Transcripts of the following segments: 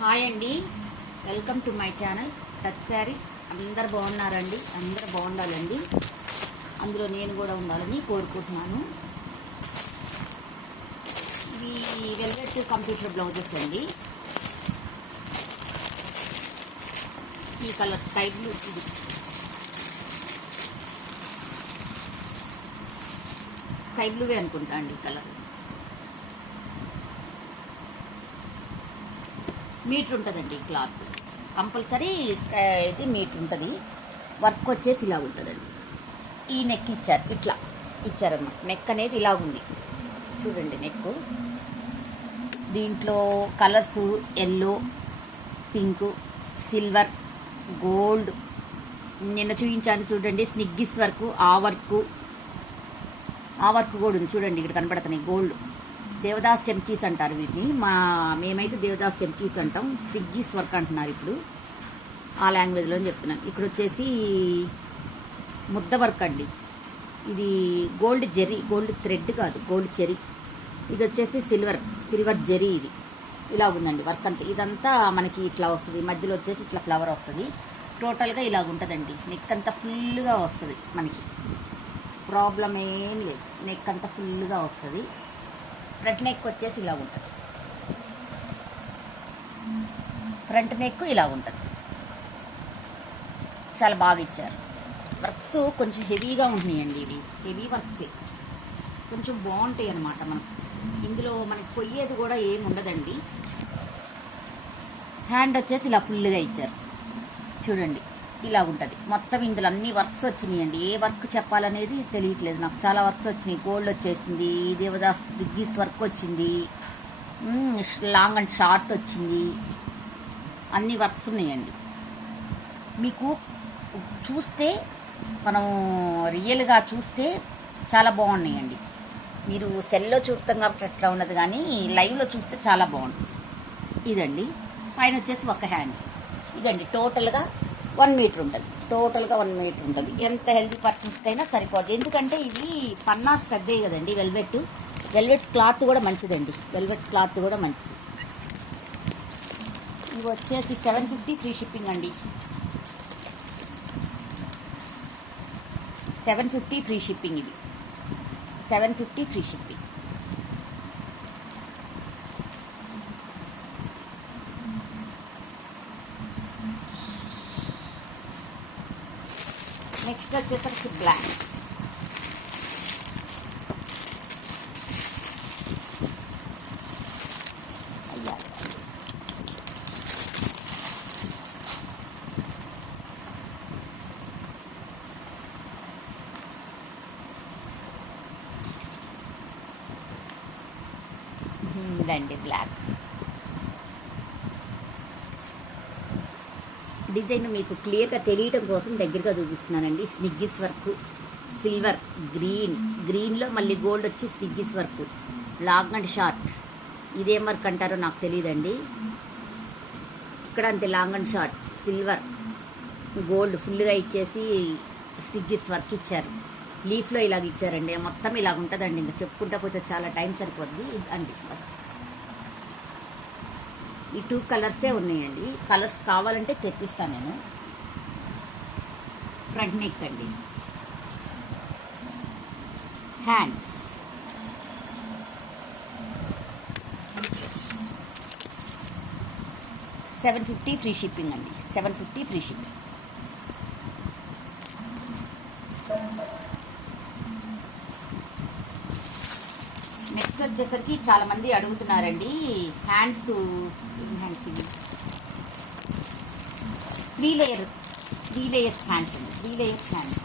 Hi అండి, welcome to my channel touch saris. అందరు బాగున్నారండి? అందరు బాగుండాలండి, అందులో నేను కూడా ఉండాలని కోరుకుంటున్నాను. ఇవి వెల్వెట్ కంప్యూటర్ బ్లౌజెస్ అండి. ఈ కలర్ స్కై బ్లూ, ఇది స్కై బ్లూవే అనుకుంటా అండి ఈ కలర్. మీటర్ ఉంటుందండి క్లాత్, కంపల్సరీ ఇది మీటర్ ఉంటుంది. వర్క్ వచ్చేసి ఇలా ఉంటుందండి. ఈ నెక్ ఇచ్చారు, ఇట్లా ఇచ్చారన్నమాట. నెక్ అనేది ఇలా ఉంది చూడండి. నెక్ దీంట్లో colours yellow, pink, silver, gold. నిన్న చూపించాను చూడండి, స్నిగ్గిస్ వర్క్, ఆ వర్క్ కూడా ఉంది చూడండి. ఇక్కడ కనపడుతున్నాయి గోల్డ్. దేవదాస్ చెమ్కీస్ అంటారు వీటిని, మేమైతే దేవదాస్ చెమ్కీస్ అంటాం. స్నిగ్గీస్ వర్క్ అంటున్నారు ఇప్పుడు, ఆ లాంగ్వేజ్లో చెప్తున్నాను. ఇక్కడ వచ్చేసి ముద్ద వర్క్ అండి. ఇది గోల్డ్ జెరీ, గోల్డ్ థ్రెడ్ కాదు, గోల్డ్ చెరీ. ఇది వచ్చేసి సిల్వర్ జెరీ. ఇది ఇలా ఉందండి వర్క్ అంతా. ఇదంతా మనకి ఇట్లా వస్తుంది, మధ్యలో వచ్చేసి ఇట్లా ఫ్లవర్ వస్తుంది. టోటల్గా ఇలాగ ఉంటుందండి. నెక్ అంతా ఫుల్గా వస్తుంది మనకి, ప్రాబ్లం ఏం లేదు. నెక్ అంతా ఫుల్గా వస్తుంది. ఫ్రంట్ నెక్ వచ్చేసి ఇలా ఉంటుంది. ఫ్రంట్ నెక్ ఇలా ఉంటుంది. చాలా బాగా ఇచ్చారు. వర్క్స్ కొంచెం హెవీగా ఉంటున్నాయండి. ఇవి హెవీ వర్క్సే, కొంచెం బాగుంటాయి అన్నమాట. ఇందులో మనకి పొయ్యేది కూడా ఏమి ఉండదండి. హ్యాండ్ వచ్చేసి ఇలా ఫుల్గా ఇచ్చారు చూడండి. ఇలా ఉంటుంది మొత్తం. ఇందులో అన్ని వర్క్స్ వచ్చినాయండి. ఏ వర్క్ చెప్పాలనేది తెలియట్లేదు నాకు. చాలా వర్క్స్ వచ్చినాయి. గోల్డ్ వచ్చేసింది, దేవదాస్ స్నిగ్గీస్ వర్క్ వచ్చింది, లాంగ్ అండ్ షార్ట్ వచ్చింది, అన్ని వర్క్స్ ఉన్నాయండి. మీకు చూస్తే, మనం రియల్గా చూస్తే చాలా బాగున్నాయండి. మీరు సెల్లో చూడటం కాబట్టి అట్లా ఉన్నది, కానీ లైవ్లో చూస్తే చాలా బాగుంటుంది. ఇదండి పైన వచ్చేసి ఒక హ్యాండ్. ఇదండి టోటల్గా 1 మీటర్ ఉంటుంది. టోటల్గా 1 మీటర్ ఉంటుంది. ఎంత హెల్తీ పర్సన్స్కి అయినా సరిపోదు. ఎందుకంటే ఇవి పన్నాస్ పెద్దవి కదండి. వెల్వెట్ క్లాత్ కూడా మంచిదండి. వెల్వెట్ క్లాత్ కూడా మంచిది. ఇవి వచ్చేసి 750 ఫ్రీ షిప్పింగ్ అండి. 750 ఫ్రీ షిప్పింగ్. ఇవి 750 ఫ్రీ షిప్పింగ్. నెక్స్ట్ వచ్చేసరికి బ్లాక్. ఇదండి బ్లాక్ డిజైన్. మీకు క్లియర్గా తెలియటం కోసం దగ్గరగా చూపిస్తున్నానండి. స్నిగ్గీస్ వర్క్, సిల్వర్, గ్రీన్లో మళ్ళీ గోల్డ్ వచ్చి స్నిగ్గీస్ వర్క్, లాంగ్ అండ్ షార్ట్. ఇదేం వర్క్ అంటారో నాకు తెలియదండి. ఇక్కడ అంతే, long and short, silver, gold ఫుల్గా ఇచ్చేసి స్నిగ్గీస్ వర్క్ ఇచ్చారు. లీఫ్లో ఇలాగ ఇచ్చారండి. మొత్తం ఇలాగ ఉంటుందండి. ఇంకా చెప్పుకుంటా పోతే చాలా టైం సరిపోద్ది అండి. ఈ 2 కలర్సే ఉన్నాయండి. కలర్స్ కావాలంటే తెప్పిస్తాను నేను. ఫ్రంట్ నెక్ అండి. హ్యాండ్స్ $750 ఫ్రీ షిప్పింగ్ అండి. 750 ఫ్రీ షిప్పింగ్. నెక్స్ట్ వచ్చేసరికి చాలా మంది అడుగుతున్నారండి హ్యాండ్స్. ఇవి 3 లేయర్స్ హ్యాండ్స్ అండి. 3 లేయర్స్ హ్యాండ్స్.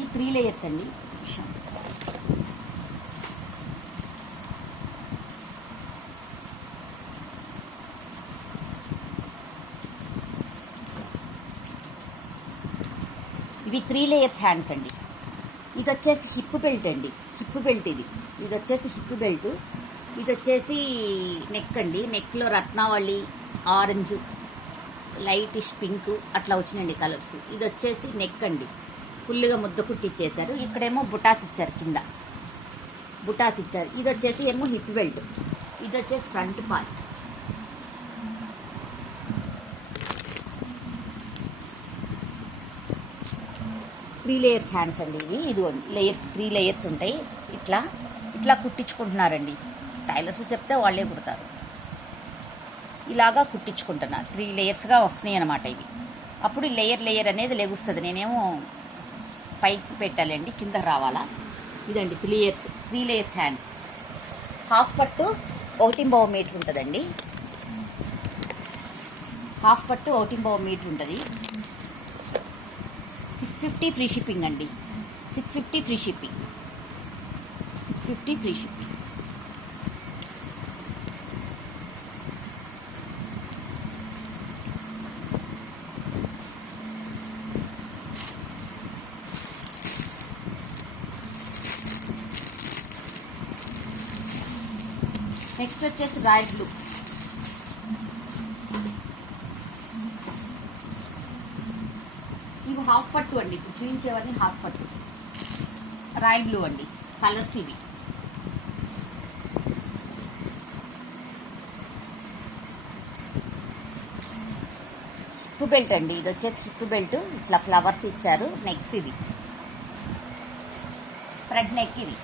ఈ 3 లేయర్స్ అండి. ఇవి 3 లేయర్స్ హ్యాండ్స్ అండి. ఇది వచ్చేసి హిప్ బెల్ట్ అండి. హిప్ బెల్ట్ ఇది వచ్చేసి హిప్ బెల్ట్. ఇది వచ్చేసి నెక్ అండి. నెక్లో రత్నావళి, ఆరెంజ్, లైటిష్ పింక్ అట్లా వచ్చినాయండి కలర్స్. ఇది వచ్చేసి నెక్ అండి, ఫుల్గా ముద్ద కుట్టిచ్చేశారు. ఇక్కడేమో బుటాస్ ఇచ్చారు, కింద బుటాస్ ఇచ్చారు. ఇది వచ్చేసి ఏమో హిప్ బెల్ట్, ఇది వచ్చేసి front part. Three layers hands అండి ఇవి. ఇది లేయర్స్, 3 లేయర్స్ ఉంటాయి. ఇట్లా ఇట్లా కుట్టించుకుంటున్నారండి. టైలర్స్ చెప్తే వాళ్ళే కుడతారు. ఇలాగా కుట్టించుకుంటున్నారు. 3 లేయర్స్గా వస్తున్నాయి అన్నమాట ఇవి. అప్పుడు లేయర్ అనేది లెగుస్తుంది. నేనేమో పైకి పెట్టాలండి, కింద రావాలా. ఇదండి 3 లేయర్స్ హ్యాండ్స్. హాఫ్ పట్టు 1.5 మీటర్ ఉంటుందండి. హాఫ్ పట్టు 1.5 మీటర్ ఉంటుంది. 650 ఫ్రీ షిప్పింగ్ అండి. 650 free shipping. 650 free shipping. Next వచ్చేసి రాయల్ బ్లూ. ఇవి హాఫ్ పట్టు అండి, చూపించేవన్నీ హాఫ్ పట్టు. రాయల్ బ్లూ అండి కలర్స్ ఇవి. హిప్ బెల్ట్ అండి, ఇది వచ్చేసి హిప్ బెల్ట్. ఇట్లా ఫ్లవర్స్ ఇచ్చారు. నెక్స్ ఇది ఫ్రంట్ నెక్. ఇది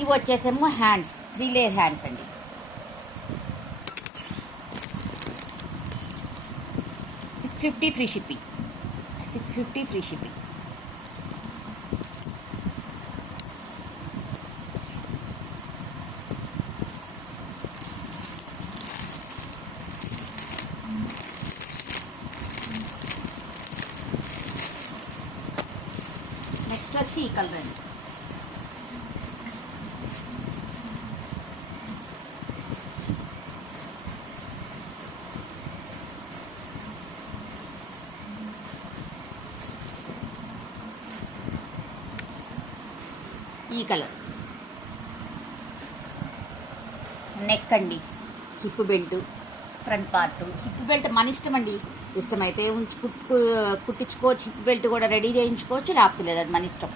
ఇవి వచ్చేసేమో హ్యాండ్స్, 3 లేయర్ హ్యాండ్స్ అండి. $650 free shipping. 650 free shipping. Next వచ్చి ఈ కలర్ అండి. ఈ కలర్ నెక్ అండి, hip belt, front part. Hip belt మన ఇష్టం అండి, ఇష్టమైతే కుట్టించుకోవచ్చు. హిప్ బెల్ట్ కూడా రెడీ చేయించుకోవచ్చు, లేకపోతే లేదు, అది మన ఇష్టం.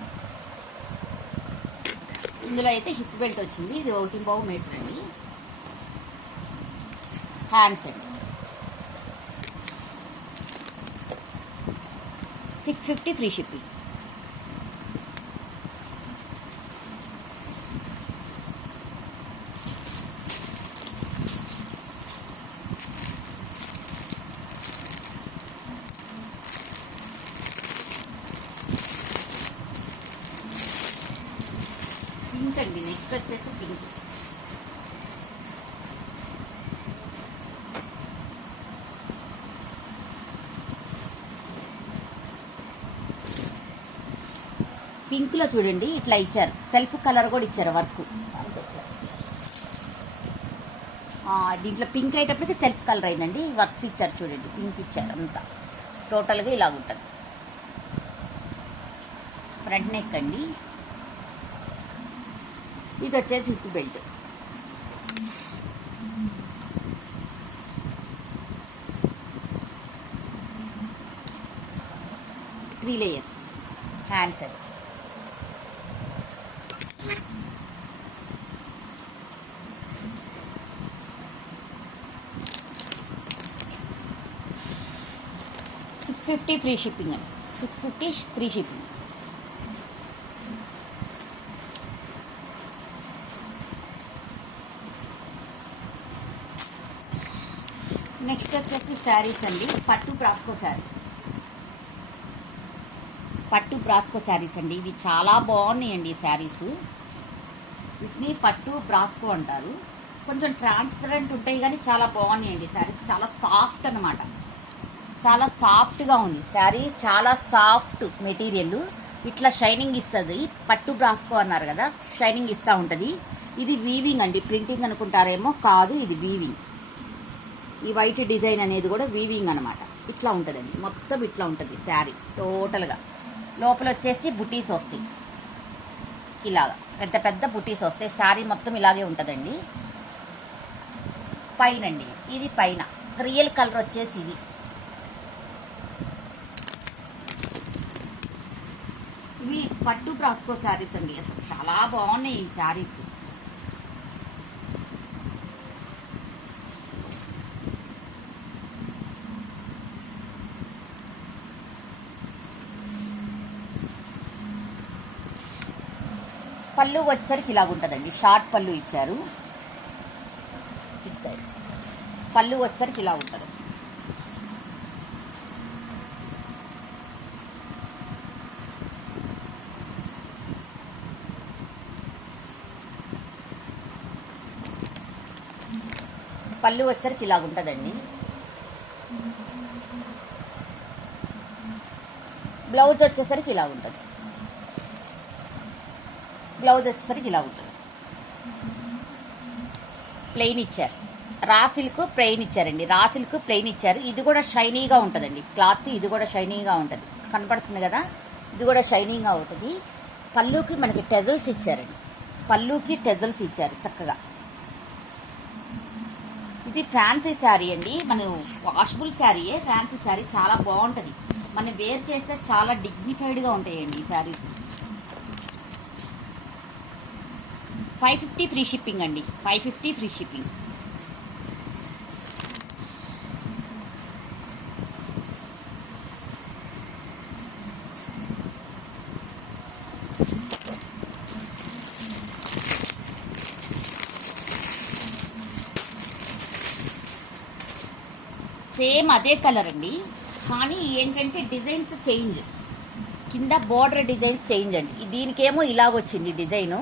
ఇందులో అయితే హిప్ బెల్ట్ వచ్చింది. ఇది 1.5 మీటర్ అండి. హ్యాండ్స్ అండి 650 ఫ్రీ షిప్పింగ్. పింక్ అండి. నెక్స్ట్ వచ్చేసి పింక్. పింక్లో చూడండి ఇట్లా ఇచ్చారు, సెల్ఫ్ కలర్ కూడా ఇచ్చారు, వర్క్. దీంట్లో పింక్ అయ్యేటప్పటికి సెల్ఫ్ కలర్ అయిందండి. వర్క్స్ ఇచ్చారు చూడండి, పింక్ ఇచ్చారు అంతా. టోటల్గా ఇలాగుంటుంది. ఫ్రంట్ నెక్ అండి. ఇది వచ్చేసి hip belt. Three layers hands అండి. $650 ఫ్రీ షిప్పింగ్ అండి. 650 ఫ్రీ షిప్పింగ్. నెక్స్ట్ వచ్చేసి శారీస్ అండి, పట్టు బ్రాస్కో శారీస్. పట్టు బ్రాస్కో శారీస్ అండి. ఇవి చాలా బాగున్నాయండి ఈ శారీస్. వీటిని పట్టు బ్రాస్కో అంటారు. కొంచెం ట్రాన్స్పరెంట్ ఉంటాయి కానీ చాలా బాగున్నాయండి శారీస్. చాలా సాఫ్ట్ అన్నమాట, చాలా సాఫ్ట్గా ఉంది శారీ. చాలా సాఫ్ట్ మెటీరియల్. ఇట్లా షైనింగ్ ఇస్తుంది. పట్టు బ్రాస్కో అన్నారు కదా, షైనింగ్ ఇస్తూ ఉంటుంది. ఇది వీవింగ్ అండి, ప్రింటింగ్ అనుకుంటారేమో, కాదు, ఇది వీవింగ్. ఈ వైట్ డిజైన్ అనేది కూడా వీవింగ్ అనమాట. ఇట్లా ఉంటుందండి, మొత్తం ఇట్లా ఉంటుంది శారీ టోటల్గా. లోపల వచ్చేసి బుటీస్ వస్తాయి, ఇలాగా పెద్ద పెద్ద బుటీస్ వస్తాయి. శారీ మొత్తం ఇలాగే ఉంటుందండి. పైన అండి, ఇది పైన రియల్ కలర్ వచ్చేసి ఇది. ఇవి పట్టు బ్రాస్కో శారీస్ అండి. అసలు చాలా బాగున్నాయి ఈ శారీస్. పళ్ళు వచ్చేసరికి ఇలాగుంటుందండి. షార్ట్ పళ్ళు ఇచ్చారు. ఇటు సైడ్ పళ్ళు వచ్చేసరికి ఇలా ఉంటుంది. పళ్ళు వచ్చేసరికి ఇలా ఉంటుందండి. బ్లౌజ్ వచ్చేసరికి ఇలా ఉంటుంది. బ్లౌజ్ వచ్చేసరికి ఇలా ఉంటుంది. ప్లెయిన్ ఇచ్చారు. రా సిల్క్ ప్లెయిన్ ఇచ్చారండి. రా సిల్క్ ప్లెయిన్ ఇచ్చారు. ఇది కూడా షైనీగా ఉంటుందండి క్లాత్. ఇది కూడా షైనీగా ఉంటుంది. కనపడుతుంది కదా, ఇది కూడా షైనీగా ఉంటుంది. పళ్ళుకి మనకి టెజల్స్ ఇచ్చారండి. పళ్ళుకి టెజల్స్ ఇచ్చారు చక్కగా. ఇది ఫ్యాన్సీ శారీ అండి. మనం వాషబుల్ శారీయే. ఫ్యాన్సీ శారీ చాలా బాగుంటుంది. మనం వేర్ చేస్తే చాలా డిగ్నిఫైడ్గా ఉంటాయండి ఈ శారీస్. 550 ఫ్రీ షిప్పింగ్ అండి. 550 ఫ్రీ షిప్పింగ్. సేమ్ అదే కలర్ అండి. కానీ ఏంటంటే డిజైన్స్ చేంజ్. కింద బోర్డర్ డిజైన్స్ చేంజ్ అండి. దీనికేమో ఇలాగొచ్చింది డిజైను,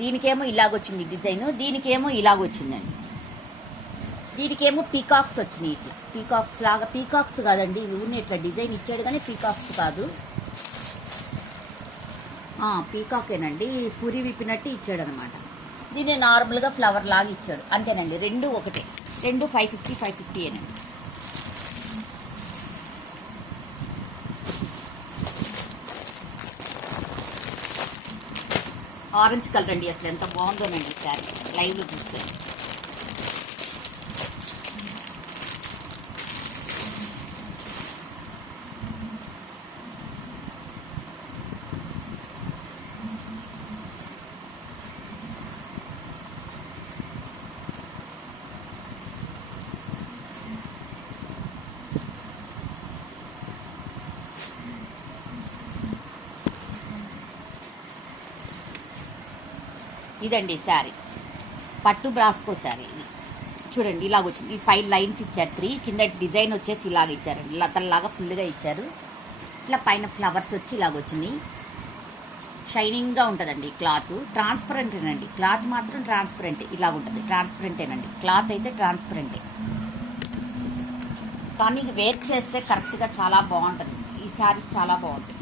దీనికేమో ఇలాగొచ్చింది డిజైను, దీనికేమో ఇలాగొచ్చిందండి. దీనికేమో పీకాక్స్ వచ్చినాయి. ఇట్లా పీకాక్స్ లాగా. పీకాక్స్ కాదండి, ఊరిని ఇట్లా డిజైన్ ఇచ్చాడు కానీ పీకాక్స్ కాదు. పీకాకేనండి. పురి విప్పినట్టు ఇచ్చాడు అనమాట. దీన్ని నార్మల్గా ఫ్లవర్ లాగా ఇచ్చాడు. అంతేనండి. రెండు ఒకటే. రెండు 550 550 ఏనండి. ఆరెంజ్ కలర్ అండి. అసలు ఎంత బాగుందోనండి శారీ లైవ్లో చూస్తే. ఇదండి శారీ. పట్టు బ్రాస్కో శారీ ఇది. చూడండి ఇలాగొచ్చింది. ఈ 5 లైన్స్ ఇచ్చారు. 3 కింద డిజైన్ వచ్చేసి ఇలాగ ఇచ్చారండి. లతల్లాగా ఫుల్గా ఇచ్చారు. ఇట్లా పైన ఫ్లవర్స్ వచ్చి ఇలాగొచ్చినాయి. షైనింగ్గా ఉంటుందండి క్లాత్. ట్రాన్స్పరెంటేనండి. క్లాత్ మాత్రం ట్రాన్స్పరెంటే. ఇలా ఉంటుంది. ట్రాన్స్పరెంటేనండి. క్లాత్ అయితే ట్రాన్స్పరెంటే. కానీ వేర్ చేస్తే కరెక్ట్గా చాలా బాగుంటుంది. ఈ శారీస్ చాలా బాగుంటాయి.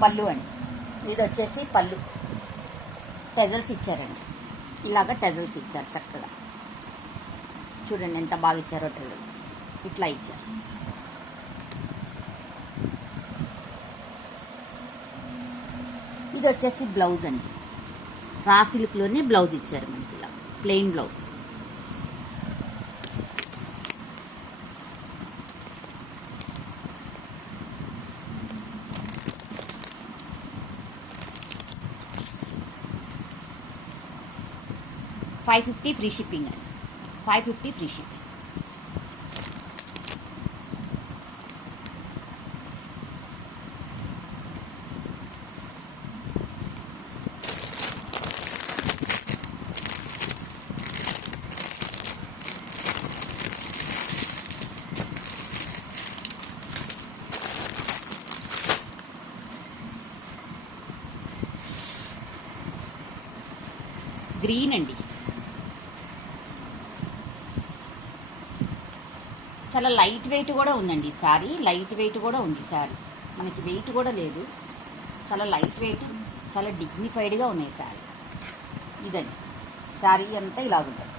పళ్ళు అండి. ఇది వచ్చేసి పళ్ళు. టెజల్స్ ఇచ్చారండి. ఇలాగ టెజల్స్ ఇచ్చారు చక్కగా. చూడండి ఎంత బాగా ఇచ్చారో టెజల్స్. ఇట్లా ఇచ్చారు. ఇది వచ్చేసి బ్లౌజ్ అండి. రా సిల్క్లోనే బ్లౌజ్ ఇచ్చారు మనకి. ఇలా ప్లెయిన్ బ్లౌజ్. $550 ఫ్రీ షిప్పింగ్ అండి. 550 ఫ్రీ షిప్పింగ్. గ్రీన్ అండి. చాలా లైట్ వెయిట్ కూడా ఉందండి ఈ శారీ. లైట్ వెయిట్ కూడా ఉంది శారీ. మనకి వెయిట్ కూడా లేదు. చాలా లైట్ వెయిట్, చాలా డిగ్నిఫైడ్గా ఉన్నాయి శారీస్. ఇదండి శారీ అంతా ఇలాగుంటుంది.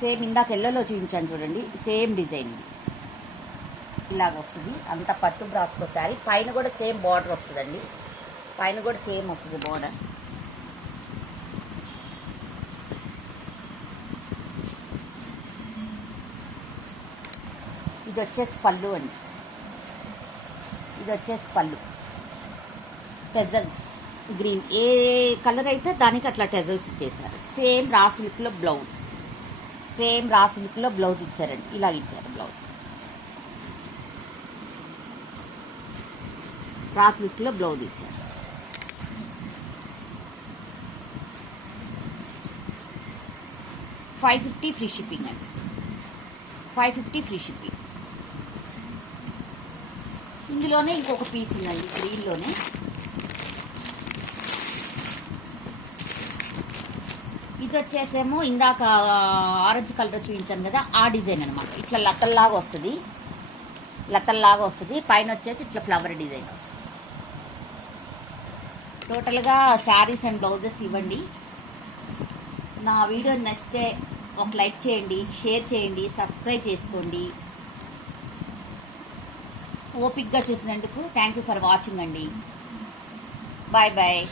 సేమ్ ఇందాక ఎల్లలో చూపించాను చూడండి. సేమ్ డిజైన్ ఇది. ఇలాగ వస్తుంది. అంత పట్టు బ్రాస్కో శారీ. పైన కూడా సేమ్ బార్డర్ వస్తుందండి. పైన కూడా సేమ్ వస్తుంది బోర్డర్. ఇది వచ్చేసి పళ్ళు అండి. ఇది వచ్చేసి పళ్ళు. టెజల్స్ గ్రీన్, ఏ కలర్ అయితే దానికి అట్లా టెజల్స్ ఇచ్చేసారు. సేమ్ రా సిల్క్లో బ్లౌజ్, సేమ్ రా సిల్క్లో బ్లౌజ్ ఇచ్చారండి. ఇలా ఇచ్చారు బ్లౌజ్. రా సిల్క్లో బ్లౌజ్ ఇచ్చారు. $550 ఫ్రీ షిప్పింగ్ అండి. $550 ఫ్రీ షిప్పింగ్. ఇందులోనే ఇంకొక పీస్ ఉందండి గ్రీన్లోనే. ఇది వచ్చేసేమో ఇందాక ఆరెంజ్ కలర్ చూపించాను కదా, ఆ డిజైన్ అనమాట. ఇట్లా లతల్లాగా వస్తుంది, లతల్లాగా వస్తుంది. పైన వచ్చేసి ఇట్లా ఫ్లవర్ డిజైన్ వస్తుంది. టోటల్గా శారీస్ అండ్ బ్లౌజెస్ ఇవ్వండి. నా వీడియో నచ్చితే ఒక లైక్ చేయండి, షేర్ చేయండి, సబ్స్క్రైబ్ చేసుకోండి. ఓపిక్గా చూసినందుకు థ్యాంక్ యూ ఫర్ వాచింగ్ అండి. Bye bye.